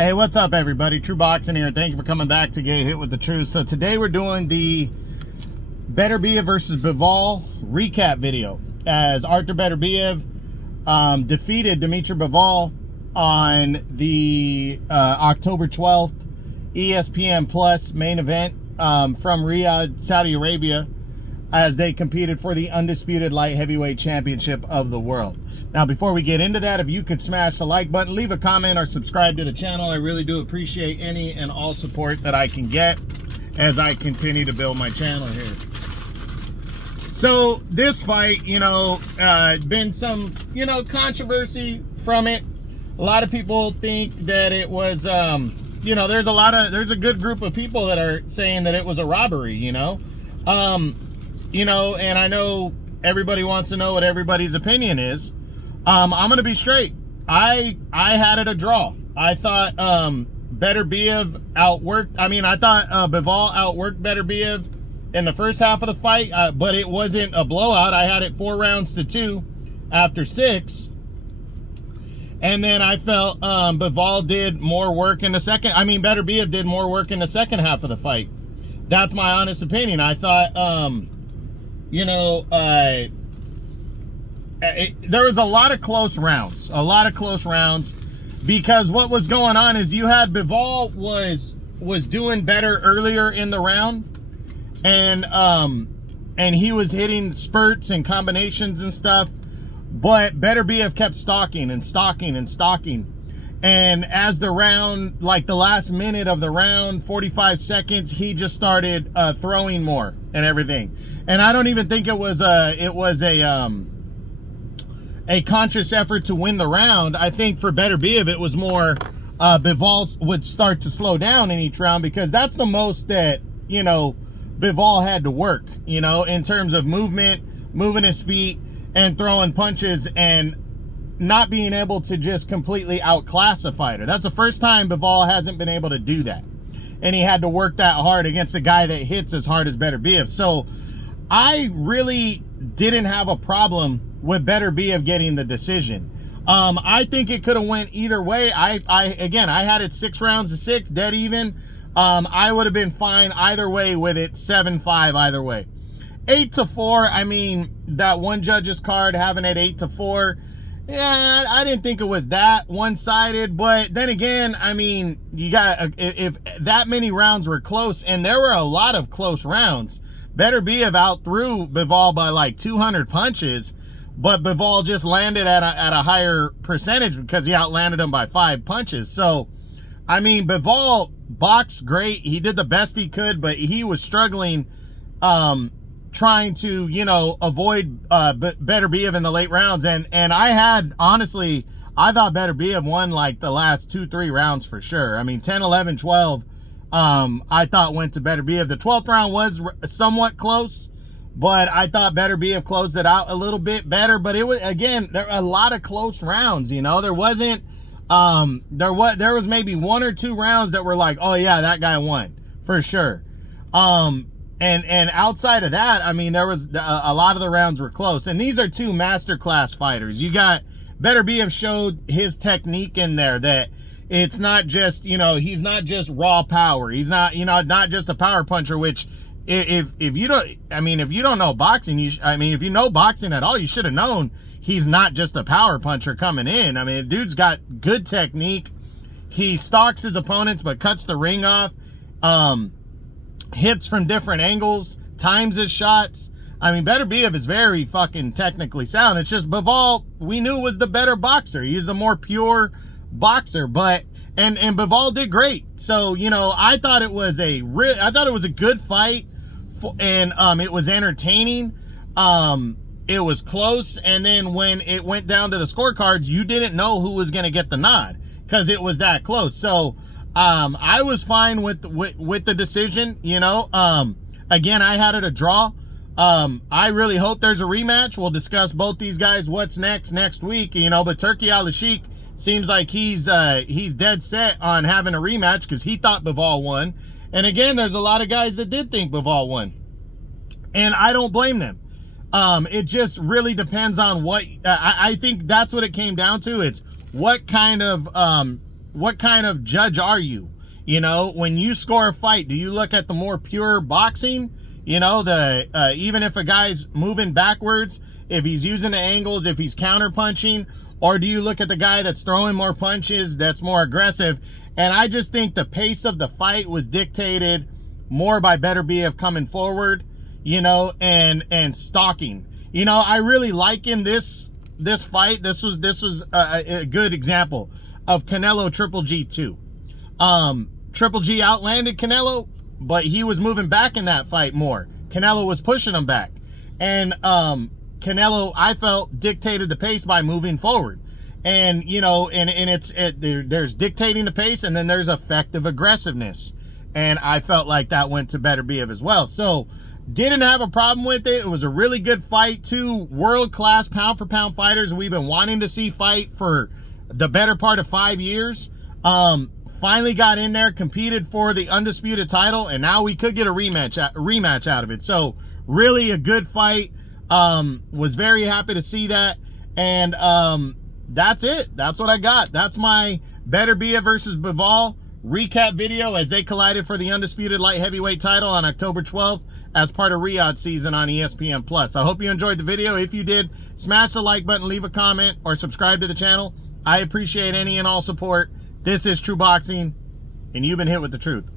Hey, what's up, everybody? True Boxing here. Thank you for coming back to Get Hit with the Truth. So today we're doing the Beterbiev versus Bivol recap video, as Arthur Beterbiev defeated Dimitri Bivol on the October 12th ESPN Plus main event from Riyadh, Saudi Arabia, as they competed for the undisputed light heavyweight championship of the world. Now, before we get into that, if you could smash the like button, leave a comment, or subscribe to the channel. I really do appreciate any and all support that I can get as I continue to build my channel here. So this fight, been some, controversy from it. A lot of people think that it was, there's a good group of people that are saying that it was a robbery, and I know everybody wants to know what everybody's opinion is. I'm going to be straight. I had it a draw. I thought Beterbiev outworked. I thought Bivol outworked Beterbiev in the first half of the fight, but it wasn't a blowout. I had it 4-2 after 6. And then I felt Bivol did more work in the second. Beterbiev did more work in the second half of the fight. That's my honest opinion. I thought, there was a lot of close rounds. Because what was going on is you had Bivol was doing better earlier in the round, and he was hitting spurts and combinations and stuff, but Beterbiev kept stalking. And as the round, like the last minute of the round, 45 seconds, he just started throwing more and everything. And I don't even think it was a conscious effort to win the round. I think for Beterbiev, it was more Bivol would start to slow down in each round, because that's the most that, Bivol had to work, in terms of movement, moving his feet and throwing punches, and not being able to just completely outclass a fighter. That's the first time Bivol hasn't been able to do that. And he had to work that hard against a guy that hits as hard as Beterbiev. So I really didn't have a problem with Beterbiev getting the decision. I think it could have went either way. I had it 6-6, dead even. I would have been fine either way with it, 7-5 either way. 8-4, that one judge's card having it 8-4, yeah, I didn't think it was that one-sided. But then again, you got, if that many rounds were close, and there were a lot of close rounds, Beterbiev outthrew Bivol by like 200 punches, but Bivol just landed at a higher percentage because he outlanded him by 5 punches. So, Bivol boxed great. He did the best he could, but he was struggling, trying to, avoid Beterbiev in the late rounds. And I thought Beterbiev won like the last 2-3 rounds for sure. 10, 11, 12, I thought went to Beterbiev. The 12th round was somewhat close, but I thought Beterbiev closed it out a little bit better. But it was, again, there were a lot of close rounds, there wasn't, there was maybe 1 or 2 rounds that were like, oh yeah, that guy won for sure. And outside of that, there was a lot of the rounds were close. And these are two masterclass fighters. You got Beterbiev showed his technique in there, that it's not just, he's not just raw power. He's not, not just a power puncher, which if you don't know boxing, if you know boxing at all, you should have known he's not just a power puncher coming in. The dude's got good technique. He stalks his opponents, but cuts the ring off. Hits from different angles, times his shots. Beterbiev is very fucking technically sound. It's just Bivol, we knew, was the better boxer. He's the more pure boxer, but and Bivol did great. So, I thought it was a good fight, and it was entertaining. It was close, and then when it went down to the scorecards, you didn't know who was going to get the nod because it was that close. So I was fine with the decision, again, I had it a draw. I really hope there's a rematch. We'll discuss both these guys, what's next week, but Turki Al-Sheikh seems like he's dead set on having a rematch because he thought Bivol won. And again, there's a lot of guys that did think Bivol won, and I don't blame them. It just really depends on what, I think that's what it came down to. It's what kind of what kind of judge are you? You know, when you score a fight, do you look at the more pure boxing? You know, even if a guy's moving backwards, if he's using the angles, if he's counter punching, or do you look at the guy that's throwing more punches, that's more aggressive? And I just think the pace of the fight was dictated more by Beterbiev coming forward, you know, and stalking. You know, I really liken this fight. This was a good example of Canelo Triple G 2. Triple G outlanded Canelo, but he was moving back in that fight more. Canelo was pushing him back. And Canelo, I felt, dictated the pace by moving forward. And, you know, there's dictating the pace, and then there's effective aggressiveness. And I felt like that went to Beterbiev as well. So, didn't have a problem with it. It was a really good fight. Two world-class pound-for-pound fighters we've been wanting to see fight for the better part of 5 years. Finally got in there, competed for the undisputed title, and now we could get a rematch out of it. So, really a good fight. Was very happy to see that. And that's it. That's what I got. That's my Beterbiev versus Bivol recap video as they collided for the undisputed light heavyweight title on October 12th as part of Riyadh season on ESPN+. I hope you enjoyed the video. If you did, smash the like button, leave a comment, or subscribe to the channel. I appreciate any and all support. This is True Boxing, and you've been hit with the truth.